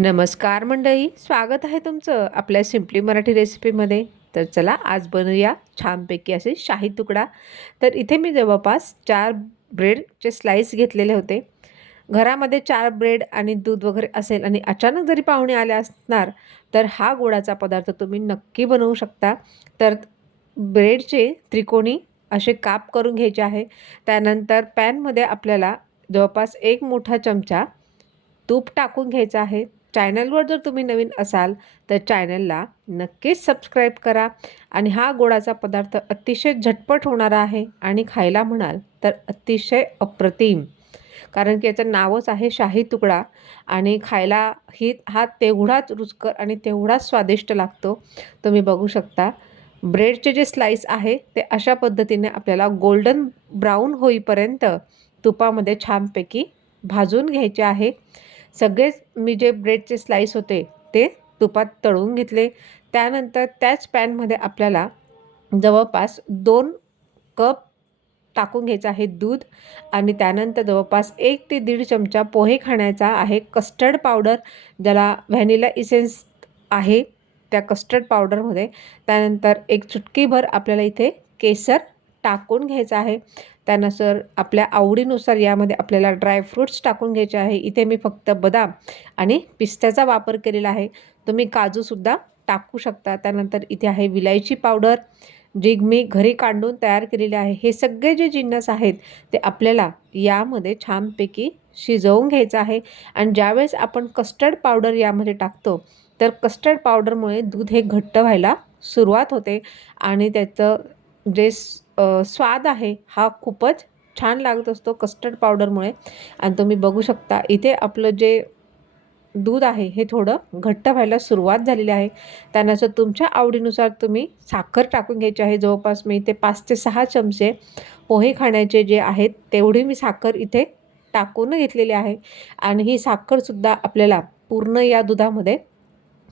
नमस्कार मंडळी स्वागत आहे तुमचं आपल्या सिम्पली मराठी रेसिपीमध्ये तर चला आज बनवूया छानपैकी असे शाही तुकडा. तर इथे मी जवळपास चार ब्रेडचे स्लाईस घेतलेले होते. घरामध्ये चार ब्रेड आणि दूध वगैरे असेल आणि अचानक जरी पाहुणे आले असणार तर हा गोडाचा पदार्थ तुम्ही नक्की बनवू शकता. तर ब्रेडचे त्रिकोणी असे काप करून घ्यायचे आहे. त्यानंतर पॅनमध्ये आपल्याला जवळपास एक मोठा चमचा तूप टाकून घ्यायचं आहे. चॅनलवर जर तुम्ही नवीन असाल तर चॅनलला नक्कीच सबस्क्राईब करा. आणि हा गोडाचा पदार्थ अतिशय झटपट होणारा आहे आणि खायला म्हणाल तर अतिशय अप्रतिम. कारण की याचं नावच आहे शाही तुकडा आणि खायला ही हा तेवढाच रुचकर आणि तेवढाच स्वादिष्ट लागतो. तुम्ही बघू शकता ब्रेडचे जे स्लाईस आहे ते अशा पद्धतीने आपल्याला गोल्डन ब्राऊन होईपर्यंत तुपामध्ये छानपैकी भाजून घ्यायचे आहे. सगळेच मी जे ब्रेडचे स्लाईस होते ते तुपात तळून घेतले. त्यानंतर त्याच पॅनमध्ये आपल्याला जवळपास दोन कप टाकून घ्यायचं आहे दूध आणि त्यानंतर जवळपास एक ते दीड चमचा पोहे खाण्याचा आहे कस्टर्ड पावडर ज्याला व्हॅनिला इसेन्स आहे त्या कस्टर्ड पावडरमध्ये त्यानंतर एक चुटकीभर आपल्याला इथे केसर टाकून घ्यायचं आहे. त्यानुसार आपल्या आवडीनुसार यामध्ये आपल्याला ड्रायफ्रूट्स टाकून घ्यायचे आहे. इथे मी फक्त बदाम आणि पिस्त्याचा वापर केलेला आहे. तुम्ही काजूसुद्धा टाकू शकता. त्यानंतर इथे आहे विलायची पावडर जी मी घरी काढून तयार केलेले आहे. हे सगळे जे जिन्नस आहेत ते आपल्याला यामध्ये छानपैकी शिजवून घ्यायचं आहे. आणि ज्यावेळेस आपण कस्टर्ड पावडर यामध्ये टाकतो तर कस्टर्ड पावडरमुळे दूध हे घट्ट व्हायला सुरुवात होते. आणि त्याचं जे स्वाद आहे हा खूपच छान लागत असतो कस्टर्ड पावडरमुळे आणि तुम्ही बघू शकता इथे आपलं जे दूध आहे हे थोडं घट्ट व्हायला सुरुवात झालेली आहे. त्यानंतर तुमच्या आवडीनुसार तुम्ही साखर टाकून घ्यायची आहे. जवळपास मी इथे पाच ते सहा चमचे पोहे खाण्याचे जे आहेत तेवढी मी साखर इथे टाकून घेतलेली आहे. आणि ही साखरसुद्धा आपल्याला पूर्ण या दुधामध्ये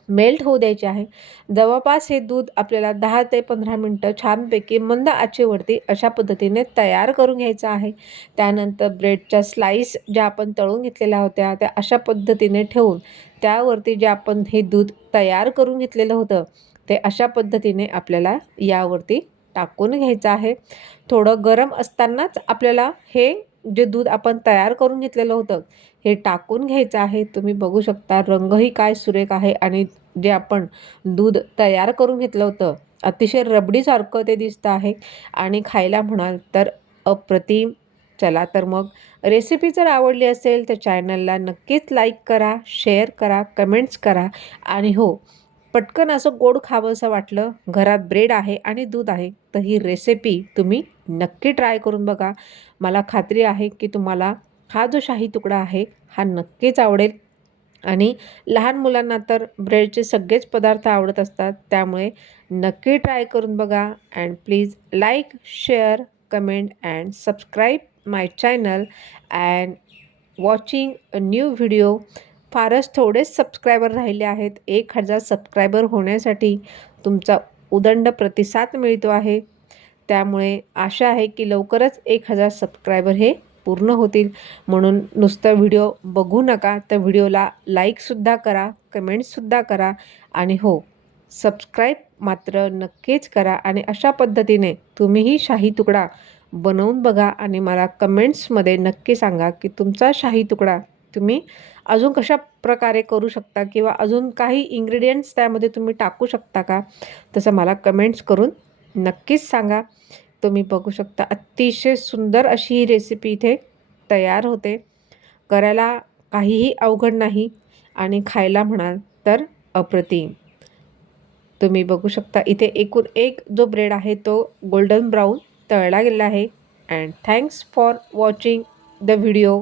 मेल्ट होऊ द्यायचे आहे. जवळपास हे दूध आपल्याला दहा ते पंधरा मिनटं छानपैकी मंद आचेवरती अशा पद्धतीने तयार करून घ्यायचं आहे. त्यानंतर ब्रेडच्या स्लाईस ज्या आपण तळून घेतलेल्या होत्या त्या अशा पद्धतीने ठेवून त्यावरती जे आपण हे दूध तयार करून घेतलेलं होतं ते अशा पद्धतीने आपल्याला यावरती टाकून घ्यायचं आहे. थोडं गरम असतानाच आपल्याला हे जे दूध आपण तयार करून घेतलेलं होतं हे टाकून घ्यायचं आहे. तुम्ही बघू शकता रंगही काय सुरेख आहे आणि जे आपण दूध तयार करून घेतलं होतं अतिशय रबडीसारखं ते दिसतं आहे. आणि खायला म्हणाल तर अप्रतिम. चला तर मग रेसिपी जर आवडली असेल तर चॅनलला नक्कीच लाईक करा शेअर करा कमेंट्स करा. आणि हो पटकन असं गोड खावं असं वाटलं. घरात ब्रेड आहे आणि दूध आहे. तर ही रेसिपी तुम्ही नक्की ट्राय करून बघा. मला खात्री आहे की तुम्हाला हा जो शाही तुकडा आहे हा नक्कीच आवडेल. आणि लहान मुलांना तर ब्रेडचे सगळेच पदार्थ आवडत असतात. त्यामुळे नक्की ट्राय करून बघा. And please like share comment and subscribe my channel and watching a new video फारच थोडेच सबस्क्रायबर राहिले आहेत. एक हजार सबस्क्रायबर होण्यासाठी तुमचा उदंड प्रतिसाद मिळतो आहे. त्यामुळे आशा आहे की लवकरच एक हजार सबस्क्रायबर हे पूर्ण होतील. म्हणून नुसतं व्हिडिओ बघू नका तर व्हिडिओला लाईकसुद्धा करा कमेंट्ससुद्धा करा आणि हो सबस्क्राईब मात्र नक्कीच करा आणि अशा पद्धतीने तुम्हीही शाही तुकडा बनवून बघा आणि मला कमेंट्समध्ये नक्की सांगा की तुमचा शाही तुकडा तुम्ही अजून कशा प्रकारे करू शकता किंवा अजून काही इंग्रेडियंट्स त्यामध्ये तुम्ही टाकू शकता का? तसं मला कमेंट्स करून नक्कीच सांगा. तुम्ही बघू शकता अतिशय सुंदर अशी ही रेसिपी इथे तयार होते. करायला काहीही अवघड नाही आणि खायला म्हणाल तर अप्रतिम. तुम्ही बघू शकता इथे एकूण एक जो ब्रेड आहे तो गोल्डन ब्राऊन तळला गेला आहे. And thanks for watching the video